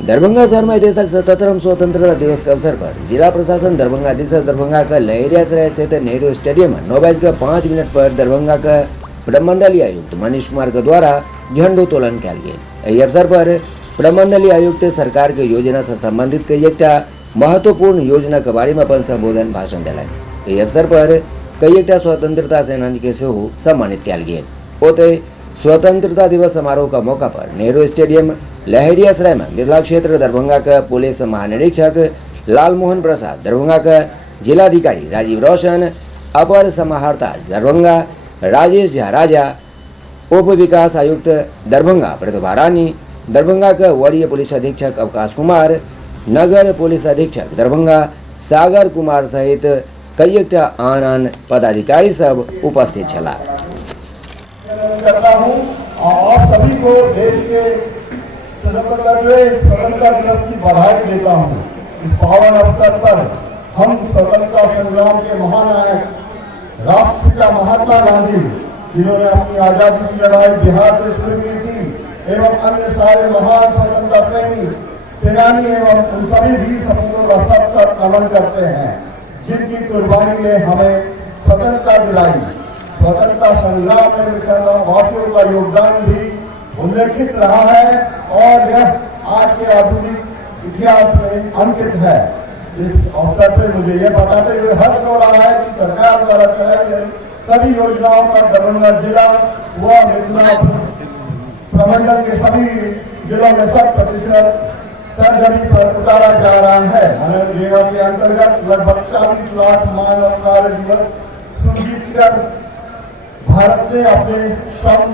दरभंगा शहर में ऐतिहासिक 77वें स्वतंत्रता दिवस के अवसर पर जिला प्रशासन दरभंगा दिशा दरभंगा का लहरियासराय स्थित नेहरू स्टेडियम में 9:05 पर दरभंगा का प्रमंडलीय आयुक्त मनीष कुमार के द्वारा झंडोत्तोलन किया गया। इस अवसर पर प्रमंडलीय आयुक्त सरकार की योजना से संबंधित कई एक महत्वपूर्ण योजना के बारे में अपन संबोधन भाषण दिलाय। इस अवसर पर कई एक स्वतंत्रता सेनानी के सम्मानित किया गया। ओते स्वतंत्रता दिवस समारोह का मौका पर नेहरू स्टेडियम लहरियासराय में मिथिला क्षेत्र दरभंगा का पुलिस महानिरीक्षक लालमोहन प्रसाद, दरभंगा का जिलाधिकारी राजीव रोशन, अपर समाहर्ता दरभंगा राजेश झा राजा, उप विकास आयुक्त दरभंगा प्रतिभा रानी, दरभंगा का वरीय पुलिस अधीक्षक अवकाश कुमार, नगर पुलिस अधीक्षक दरभंगा सागर कुमार सहित कई एक आन पदाधिकारी सब उपस्थित छला। करता हूं और आप सभी को देश के 77वें स्वतंत्रता दिवस की बधाई देता हूं। इस पावन अवसर पर हम स्वतंत्रता संग्राम के महानायक राष्ट्रपिता महात्मा गांधी, जिन्होंने अपनी आजादी की लड़ाई बिहार से शुरू की थी, एवं अन्य सारे महान स्वतंत्रता सेनानी एवं उन सभी वीर सपूतों का सत सत नमन करते हैं, जिनकी कुर्बानी ने हमें स्वतंत्रता दिलाई। स्वतंत्रता संग्राम में मिथिला वासियों का योगदान भी उल्लेखित रहा है और यह आज के आधुनिक इतिहास में अंकित है। इस अवसर पर मुझे यह बताते हुए हर्ष हो रहा है कि सरकार द्वारा चलाई गई सभी योजनाओं का दरभंगा जिला व मिथिला प्रमंडल के सभी जिलों में 100% सरजमी पर उतारा जा रहा है। मनरेगा के अंतर्गत लगभग 40 लाख मानव कार्य दिवस सृजित कर भारत ने अपने श्रम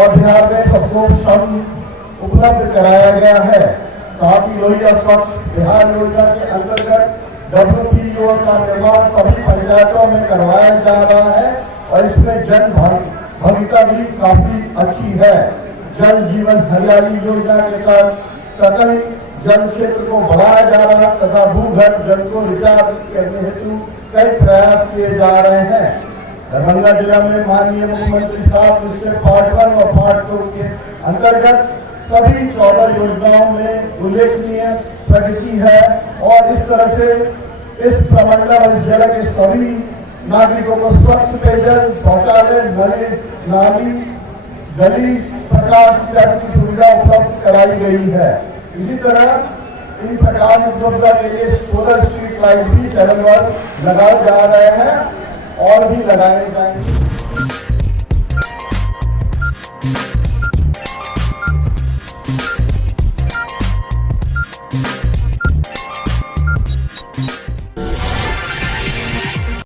और बिहार में सबको श्रम उपलब्ध कराया गया है। साथ ही लोहिया स्वच्छ बिहार योजना के अंतर्गत WPO का निर्माण सभी पंचायतों में करवाया जा रहा है और इसमें जन भागीदारी भी काफी अच्छी है। जल जीवन हरियाली योजना के तहत सकल जल क्षेत्र को बढ़ाया जा रहा है तथा भूगर्भ जल को रिचार्ज करने हेतु कई प्रयास किए जा रहे हैं। दरभंगा जिला में माननीय मुख्यमंत्री साहब निश्चय पार्ट 1 और पार्ट 2 के अंतर्गत सभी 14 योजनाओं में उल्लेखनीय प्रगति है और इस तरह से इस प्रमंडल और इस जिले के सभी नागरिकों को स्वच्छ पेयजल, शौचालय, नाली, गली, प्रकाश इत्यादि की सुविधा उपलब्ध कराई गई है। इसी तरह इन प्रकाश उपलब्धता के लिए सोलर स्ट्रीट लाइट भी चरणवार लगाए जा रहे हैं और भी लगाए जाएंगे।